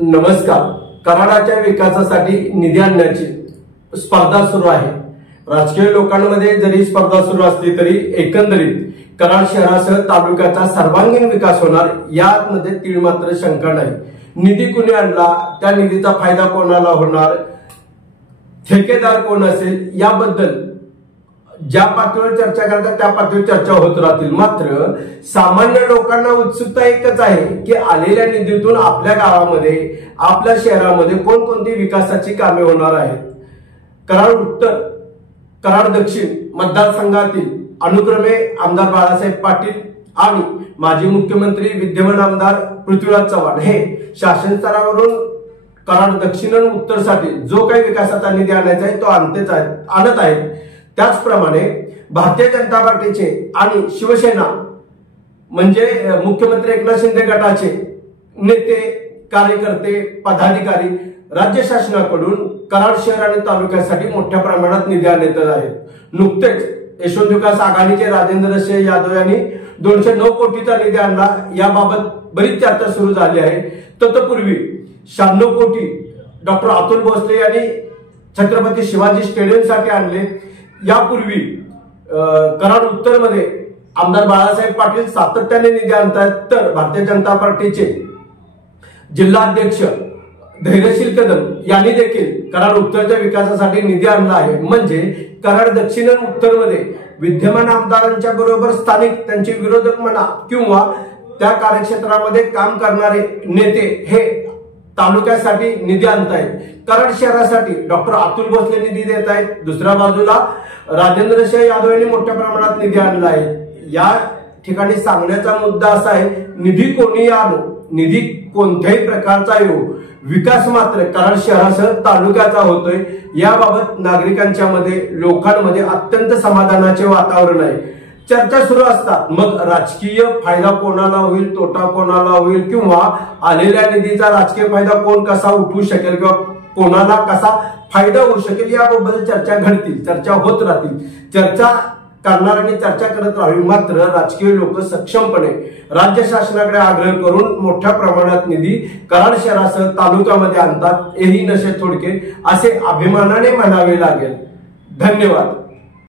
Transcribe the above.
नमस्कार. कराडाच्या विकासासाठी निधी आणण्याची स्पर्धा सुरू आहे. राजकीय लोकांमध्ये जरी स्पर्धा सुरू असली तरी एकंदरीत कराड शहरासह तालुक्याचा सर्वांगीण विकास होणार यामध्ये तीळ मात्र शंका नाही. निधी कुणी आणला, त्या निधीचा फायदा कोणाला होणार, ठेकेदार कोण असेल याबद्दल ज्या पातळीवर चर्चा करतात त्या पातळीवर चर्चा होत राहतील. मात्र सामान्य लोकांना उत्सुकता एकच आहे की आलेल्या निधीतून आपल्या गावामध्ये, आपल्या शहरामध्ये कोणकोणती विकासाची कामे होणार आहेत. कराड उत्तर, कराड दक्षिण मतदारसंघातील अनुक्रमे आमदार बाळासाहेब पाटील आणि माजी मुख्यमंत्री विद्यमान आमदार पृथ्वीराज चव्हाण हे शासन स्तरावरून कराड दक्षिण आणि उत्तरसाठी जो काही विकासाचा निधी आणायचा आहे तो आणत आहेत. त्याचप्रमाणे भारतीय जनता पार्टीचे आणि शिवसेना म्हणजे मुख्यमंत्री एकनाथ शिंदे गटाचे नेते, कार्यकर्ते, पदाधिकारी राज्य शासनाकडून कराड शहर आणि तालुक्यासाठी मोठ्या प्रमाणात निधी आणत आहेत. नुकतेच यशवंत विकास आघाडीचे राजेंद्र सिंह यादव यांनी 209 कोटीचा निधी आणला. याबाबत बरीच चर्चा सुरू झाली आहे. तत्पूर्वी 96 कोटी डॉक्टर अतुल भोसले यांनी छत्रपती शिवाजी स्टेडियमसाठी आणले. यापूर्वी कराड उत्तर मध्ये आमदार बाळासाहेब पाटील सातत्याने निधी आणतात, तर भारतीय जनता पार्टीचे जिल्हाध्यक्ष धैर्यशील कदम यांनी देखील कराड उत्तरच्या विकासासाठी निधी आणला आहे. म्हणजे कराड दक्षिण आणि उत्तर मध्ये विद्यमान आमदारांच्या बरोबर स्थानिक त्यांचे विरोधक म्हणा किंवा त्या कार्यक्षेत्रामध्ये काम करणारे नेते हे तालुक्यासाठी निधी आणतायत. कराड शहरासाठी डॉक्टर अतुल भोसले निधी देत आहेत. दुसऱ्या बाजूला राजेंद्र सिंह यादव यांनी मोठ्या प्रमाणात निधी आणला आहे. या ठिकाणी सांगण्याचा मुद्दा असा आहे, निधी कोणी आणो, निधी कोणत्याही प्रकारचा येऊ, विकास मात्र कराड शहरासह तालुक्याचा होतोय. याबाबत नागरिकांच्या मध्ये, लोकांमध्ये अत्यंत समाधानाचे वातावरण आहे. चर्चा सुरू असतात. मग राजकीय फायदा कोणाला होईल, तोटा कोणाला होईल किंवा आलेल्या निधीचा राजकीय फायदा कोण कसा उठवू शकेल किंवा कोणाला कसा फायदा होऊ शकेल याबद्दल चर्चा घडतील, चर्चा होत राहतील. चर्चा करणाऱ्यांनी चर्चा करत राहावी. मात्र राजकीय लोक सक्षमपणे राज्य शासनाकडे आग्रह करून मोठ्या प्रमाणात निधी कराड शहरासह तालुक्यामध्ये आणतात. हेही नशे थोडके असे अभिमानाने म्हणावे लागेल. धन्यवाद.